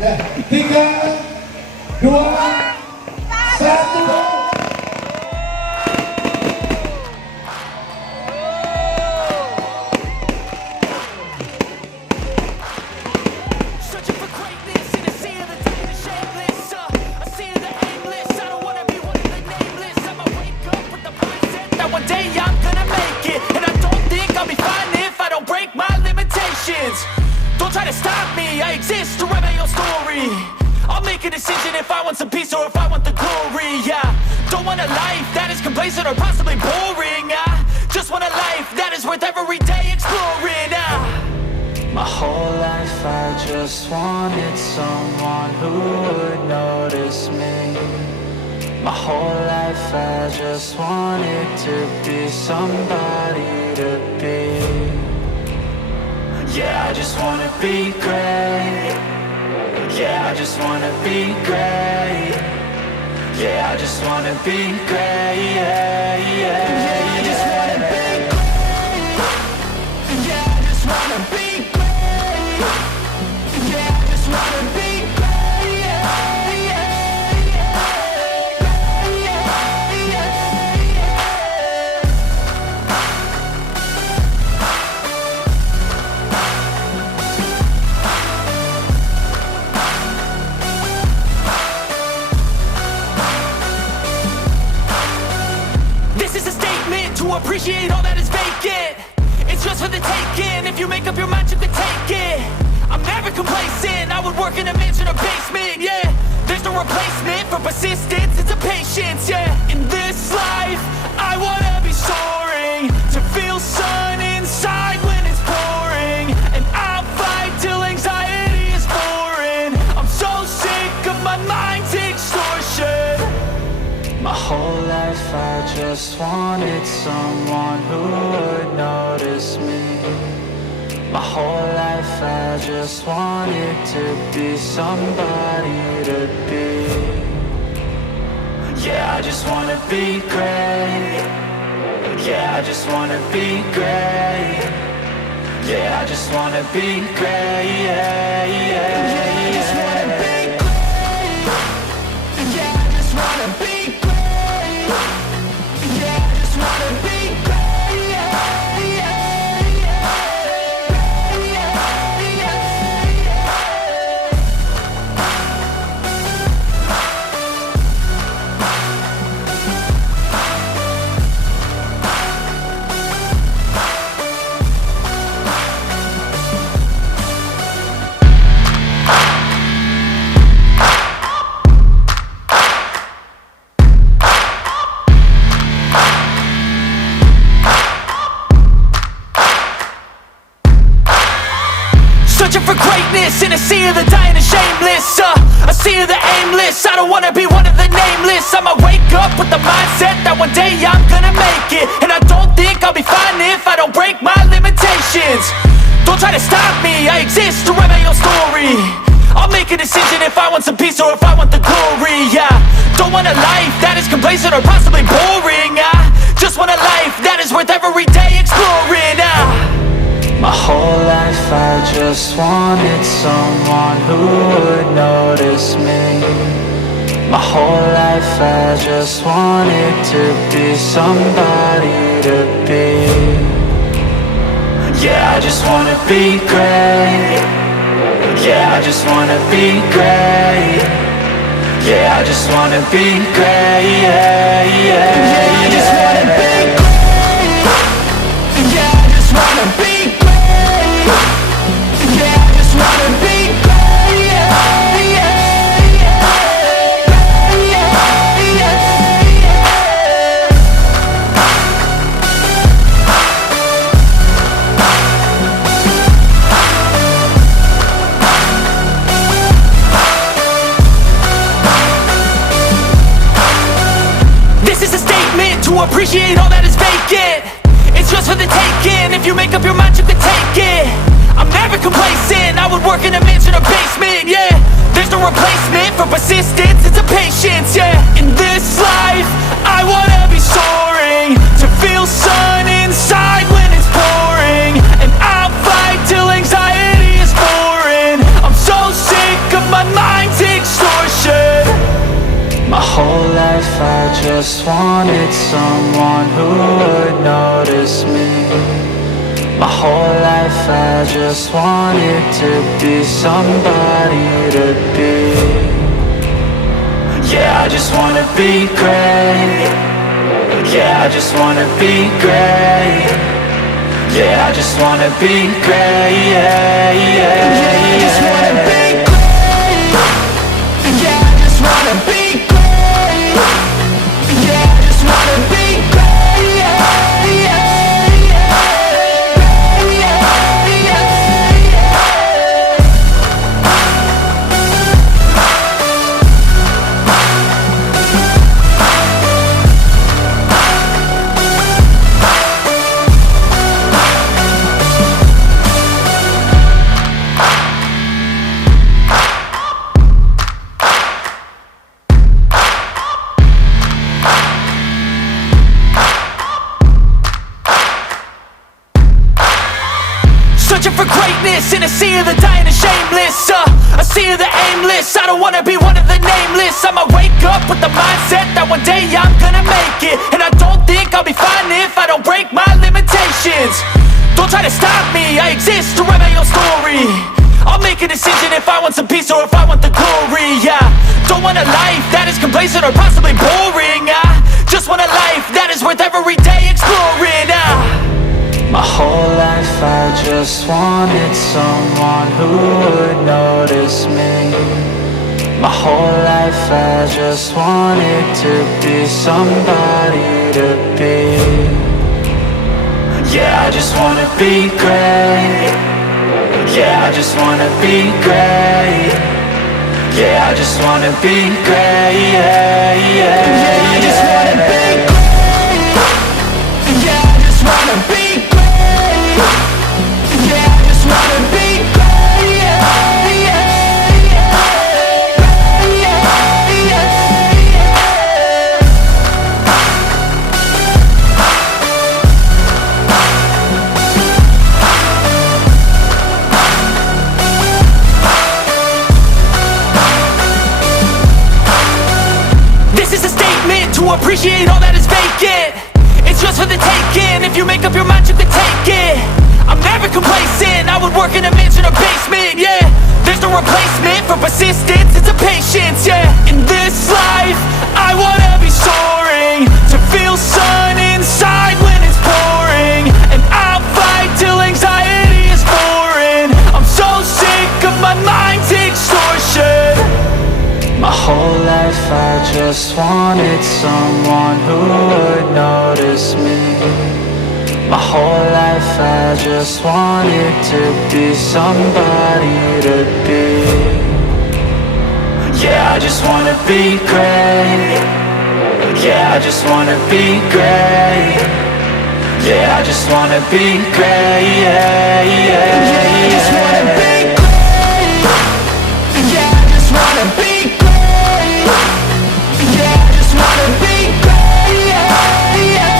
Ya, 3, 2, 1. Searching for greatness in a sea of the dying and shameless. A sea of the aimless. I don't wanna be one of the nameless. I'ma wake up with the mindset that one day I'm gonna make it. And I don't think I'll be fine if I don't break my limitations. Don't try to stop me, I exist to write my own story. I'll make a decision if I want some peace or if I want the glory. Yeah, don't want a life that is complacent or possibly boring. I just want a life that is worth every day exploring. My whole life I just wanted someone who would notice me. My whole life I just wanted to be somebody to be. Yeah, I just wanna be great. Yeah, I just wanna be great. Yeah, I just wanna be great. Yeah, yeah, yeah, I just wanna be great. Yeah, I just wanna be great. Yeah, I just wanna be great. Yeah, yeah, yeah, yeah, yeah. This is a statement to appreciate all that is vacant. It's just for the taking. If you make up your mind, you can take it. I'm never complacent. I would work in a mansion or basement. Yeah, there's no replacement for persistence. It's a patience. Yeah, in this life, I wanna be soaring, to feel sun inside when it's pouring, and I'll fight till anxiety is foreign. I'm so sick of my mind's extortion. My whole life I just wanted someone who would notice me. My whole life I just wanted to be somebody to be. Yeah, I just wanna be great. Yeah, I just wanna be great. Yeah, I just wanna be great. Yeah, yeah, yeah, I just wanna be great. Yeah, I just wanna be great. Yeah, I just wanna be great. Yeah, yeah, yeah, yeah, yeah. Searching for greatness in a sea of the dying and shameless. A sea of the aimless. I don't wanna be one of the nameless. I'ma wake up with the mindset that one day I'm gonna make it. And I don't think I'll be fine if I don't break my limitations. Don't try to stop me, I exist to write my own story. I'll make a decision if I want some peace or if I want the glory. Yeah, don't want a life that is complacent or possibly boring. I just want a life that is worth every day exploring. My whole life I just wanted someone who would notice me. My whole life I just wanted to be somebody to be. Yeah, I just wanna be great. Yeah, I just wanna be great. Yeah, I just wanna be great. Yeah, yeah, yeah, I just wanna be great. Yeah, I just wanna be great. Yeah, I just wanna be great. Yeah, yeah, yeah, yeah, yeah. This is a statement to appreciate all that is vacant. It's just for the taking. If you make up your mind, you can take it. I'm never complacent. I would work in a mansion or basement. Yeah, there's no replacement for persistence. It's a patience. Yeah, in this life, I wanna be soaring, to feel sun inside when it's pouring, and I'll fight till anxiety is foreign. I'm so sick of my mind just wanted someone who would notice me. My whole life I just wanted to be somebody to be. Yeah, I just wanna be great. Yeah, I just wanna be great. Yeah, I just wanna be great. Yeah, yeah, yeah, I just wanna be great. Yeah, I just wanna be great. Yeah, I just wanna be great. Yeah, yeah. Searching for greatness in a sea of the dying and shameless, a sea of the aimless. I don't wanna be one of the nameless. I'ma wake up with the mindset that one day I'm gonna make it. And I don't think I'll be fine if I don't break my limitations. Don't try to stop me, I exist to write my own story. I'll make a decision if I want some peace or if I want the glory. Yeah, don't want a life that is complacent or possibly boring. I just want a life that is worth every day exploring. My whole life I just wanted someone who would notice me. My whole life I just wanted to be somebody to be. Yeah, I just wanna be great. Yeah, I just wanna be great. Yeah, I just wanna be great. Yeah, yeah, yeah, I just wanna be great. Yeah, I just wanna be great. Yeah, I just wanna be great. Yeah, yeah, yeah, yeah, yeah. This is a statement to appreciate all that is vacant. It's yours for the taking. If you make up your mind, you can take it. I'm never complacent. I would work in a mansion or basement. Yeah, there's no replacement for persistence. It's a patience. Yeah, in this life, I wanna be soaring, to feel sun inside when it's pouring. And I'll fight till anxiety is foreign. I'm so sick of my mind's extortion. My whole life I just wanted someone who would notice me. My whole life I just wanted to be somebody to be. Yeah, I just wanna be great. Yeah, I just wanna be great. Yeah, I just wanna be great. Yeah, yeah, yeah, I just wanna be great. Yeah, I just wanna be great. Yeah, I just wanna be great. Yeah, yeah.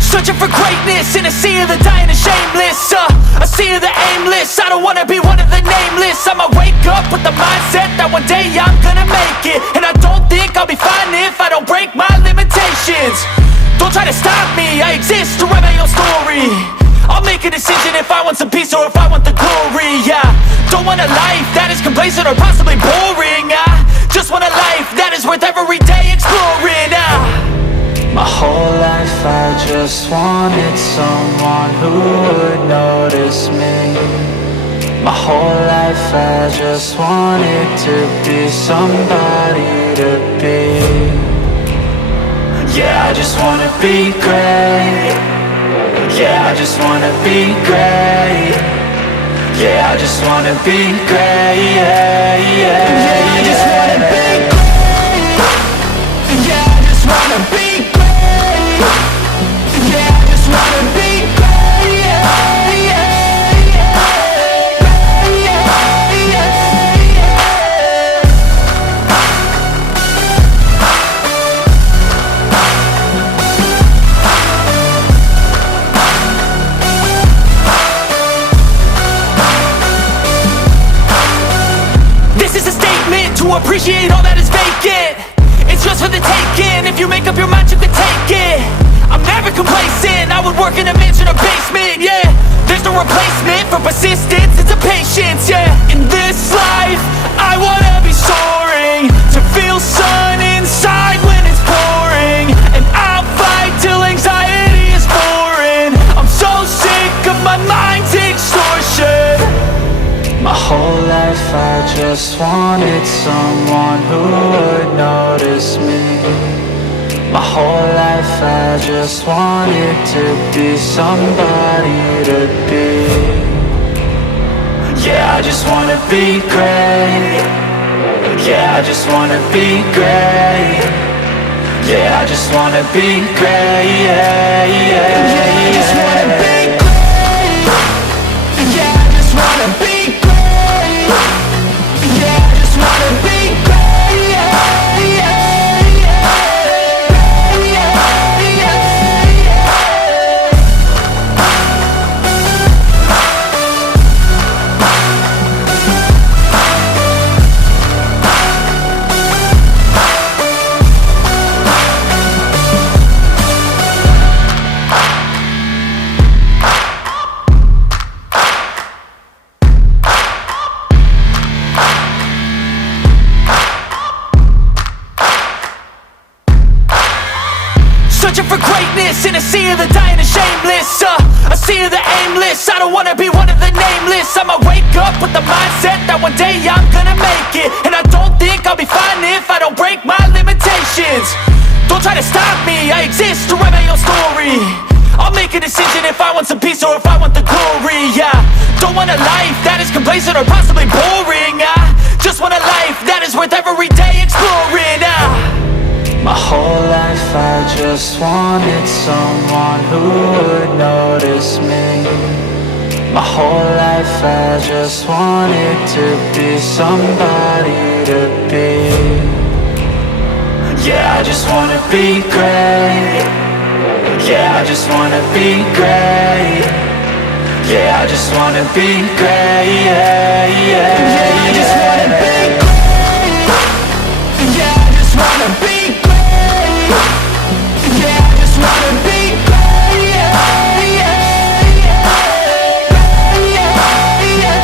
Searching for greatness in a sea of the dying and shameless, a sea of the aimless. I don't wanna be one of the nameless. I'ma wake up with the mindset that one day I'm gonna make it. And I don't think I'll be fine if I don't break my limitations. Don't try to stop me, I exist to write my own story. I'll make a decision if I want some peace or if I want the glory. Yeah, don't want a life that is complacent or possibly boring. I just want a life that is worth every day exploring. My whole life I just wanted someone who would notice me. My whole life I just wanted to be somebody to be. Yeah, I just wanna be great. Yeah, I just wanna be great. Yeah, I just wanna be great. Yeah, yeah, yeah, I just wanna be great. appreciate all that is vacant. It's just for the taking. If you make up your mind, you can take it. I'm never complacent. I would work in a mansion or basement, yeah. There's no replacement for persistence, it's a patience, yeah. In this life, I wanna be soaring, to feel sun inside when it's pouring. And I'll fight till anxiety is foreign. I'm so sick of my mind's extortion. My whole life I just wanted someone who would notice me. My whole life I just wanted to be somebody to be. Yeah, I just wanna be great. Yeah, I just wanna be great. Yeah, I just wanna be great. Yeah, yeah, yeah, I just wanna be great. Yeah, I just wanna be great. Yeah, I just wanna be great. Yeah, yeah. Searching for greatness in a sea of the dying and shameless, a sea of the aimless. I don't wanna be one of the nameless. I'ma wake up with the mindset that one day I'm gonna make it. And I don't think I'll be fine if I don't break my limitations. Don't try to stop me, I exist to write my own story. I'll make a decision if I want some peace or if I want the glory, yeah. Don't want a life that is complacent or possibly boring. I just want a life that is worth every day exploring. My whole life I just wanted someone who would notice me. My whole life I just wanted to be somebody to be. Yeah, I just wanna be great. Yeah, I just wanna be great. Yeah, I just wanna be great. Yeah, yeah, yeah, I just wanna be great. Yeah, I just wanna be great. Yeah, I just wanna be great. Yeah, yeah, yeah, yeah, yeah.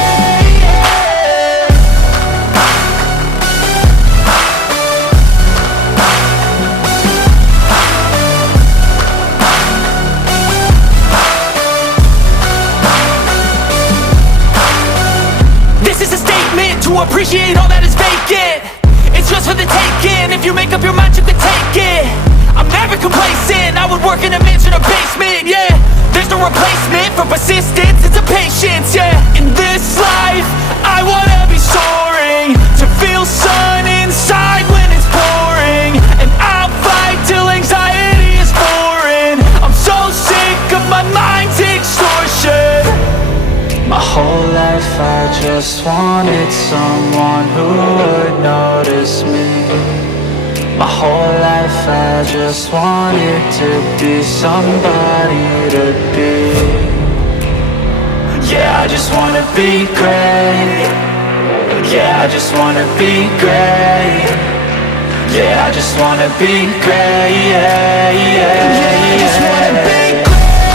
This is a statement to appreciate all that is vacant. It's just for the taking. If you make up your mind, you can take it. I'm never complacent. I would work in a mansion or basement, yeah. There's no replacement for persistence, it's a patience, yeah. In this life, I wanna be soaring, to feel sun inside when it's pouring. And I'll fight till anxiety is foreign. I'm so sick of my mind's extortion. My whole life I just wanted someone who would notice me. My whole life I just wanted to be somebody to be. Yeah, I just wanna be great. Yeah, I just wanna be great. Yeah, I just wanna be great. Yeah, yeah, yeah, I just wanna be great.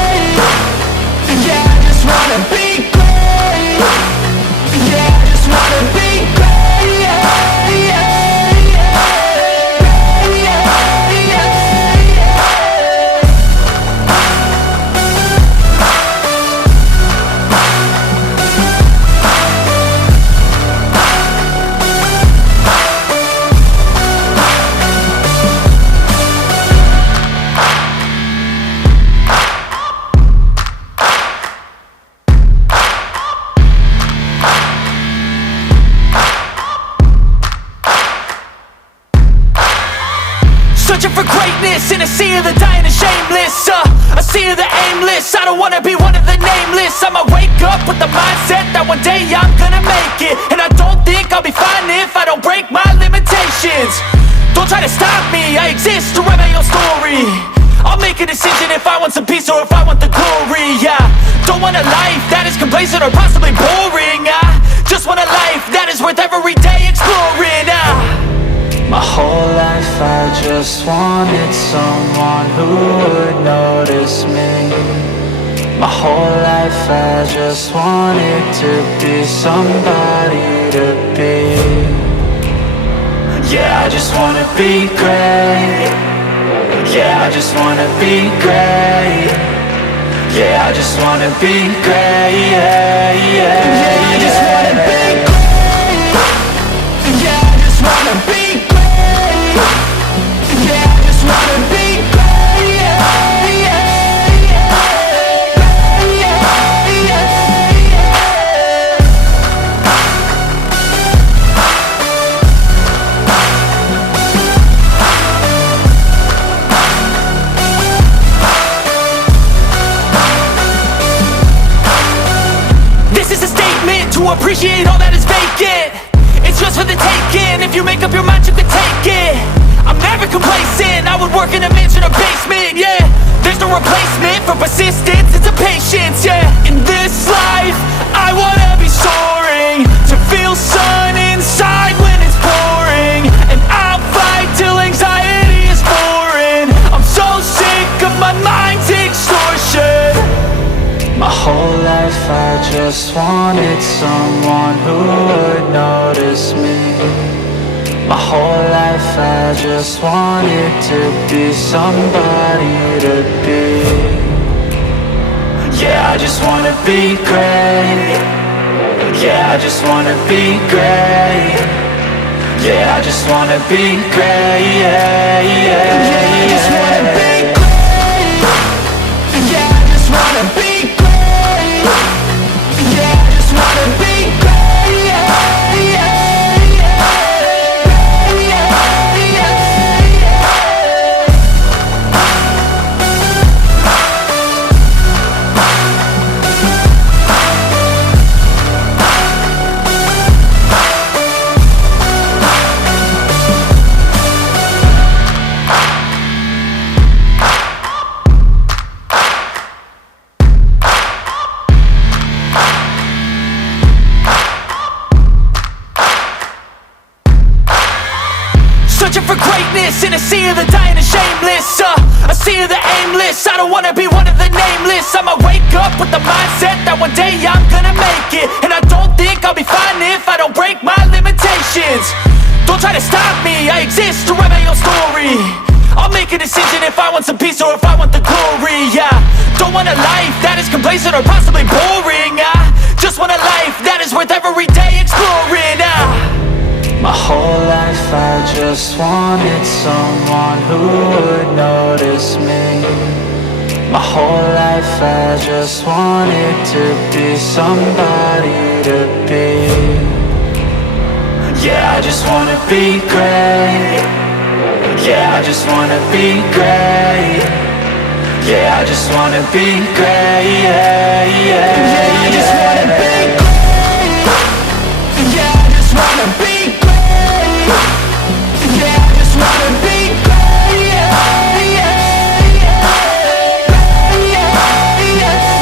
Yeah, I just wanna be great. Yeah, I just wanna be great. Yeah, yeah. Searching for greatness in a sea of the dying and shameless, a sea of the aimless. I don't wanna be one of the nameless. I'ma wake up with the mindset that one day I'm gonna make it. And I don't think I'll be fine if I don't break my limitations. Don't try to stop me, I exist to write my own story. I'll make a decision if I want some peace or if I want the glory, yeah. Don't want a life that is complacent or possibly boring. I just want a life that is worth every day exploring. just wanted someone who would notice me. My whole life I just wanted to be somebody to be. Yeah, I just wanna be great. Yeah, I just wanna be great. Yeah, I just wanna be great. Yeah, yeah, yeah, I just wanna be great. Yeah, I just wanna be great. Yeah, I just wanna be great. Yeah, yeah, yeah, yeah, yeah. This is a statement to appreciate all that is vacant. It's just for the taking. If you make up your mind, you can take it. I'm never complacent. I would work in a mansion or basement, yeah. There's no replacement for persistence, it's a patience, yeah. In this life, I wanna be soaring, to feel sun inside when it's pouring. And I'll fight till anxiety is foreign. I'm so sick of my mind's extortion. My whole life I just wanted someone who would notice me. My whole life I just wanted to be somebody to be. Yeah, I just wanna be great. Yeah, I just wanna be great. Yeah, I just wanna be great. Yeah, yeah, yeah, I just wanna be great. Yeah, I just wanna be great. Yeah, I just wanna be great. Yeah, yeah. Searching for greatness in a sea of the dying and shameless, a sea of the aimless. I don't wanna be one of the nameless. I'ma wake up with the mindset that one day I'm gonna make it. And I don't think I'll be fine if I don't break my limitations. Don't try to stop me, I exist to write my own story. I'll make a decision if I want some peace or if I want the glory, yeah. Don't want a life that is complacent or possibly boring. I just want a life that is worth every day exploring. My whole life I just wanted someone who would notice me. My whole life I just wanted to be somebody to be. Yeah, I just wanna be great. Yeah, I just wanna be great. Yeah, I just wanna be great. Yeah, yeah, yeah, I just wanna be great. Yeah, I just wanna be great. Yeah, I just wanna be great. Yeah, yeah, yeah, yeah, yeah.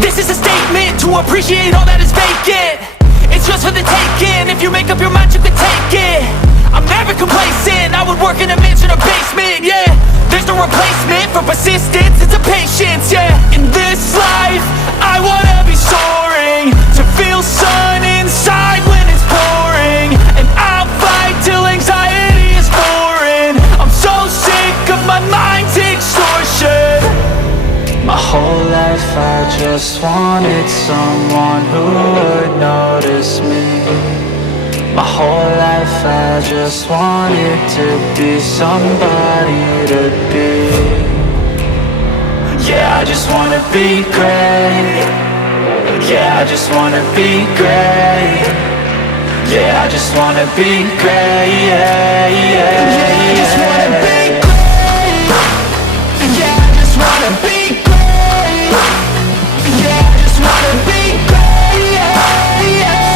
This is a statement to appreciate all that is vacant. It's just for the taking. If you make up your mind, you can take it. I'm never complacent. I would work in a mansion or basement, yeah. There's no replacement for persistence, it's a patience, yeah. In this life, I wanna be soaring, to feel sun inside when it's pouring. And I'll fight till anxiety is foreign. I'm so sick of my mind's extortion. My whole life I just wanted someone who would notice me. My whole life I just wanted to be somebody to be. Yeah, I just wanna be great. Yeah, I just wanna be great. Yeah, I just wanna be great. Yeah, yeah, yeah, I just wanna be great. Yeah, I just wanna be great. Yeah, I just wanna be great. Yeah, yeah.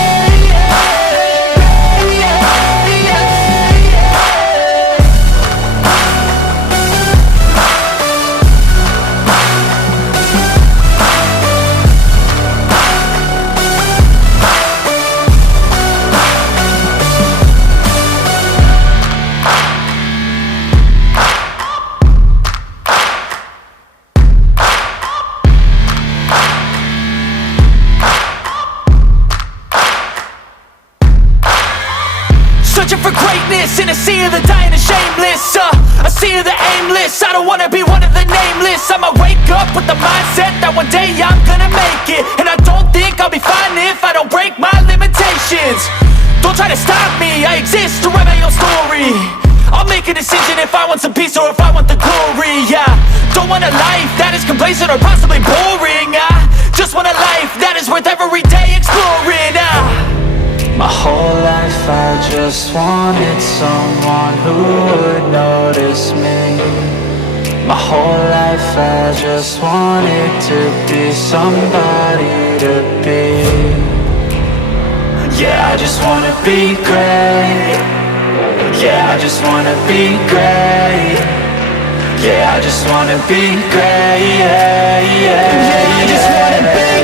searching for greatness in a sea of the dying and shameless, a sea of the aimless. I don't wanna be one of the nameless. I'ma wake up with the mindset that one day I'm gonna make it, and I don't think I'll be fine if I don't break my limitations. Don't try to stop me, I exist to write my own story. I'll make a decision if I want some peace or if I want the glory, yeah. Don't want a life that is complacent or possibly boring, I just want a life that is worth every day exploring, My whole life I just wanted someone who would notice me. My whole life I just wanted to be somebody to be. Yeah, I just wanna be great. Yeah, I just wanna be great. Yeah, I just wanna be great. Yeah, I just wanna be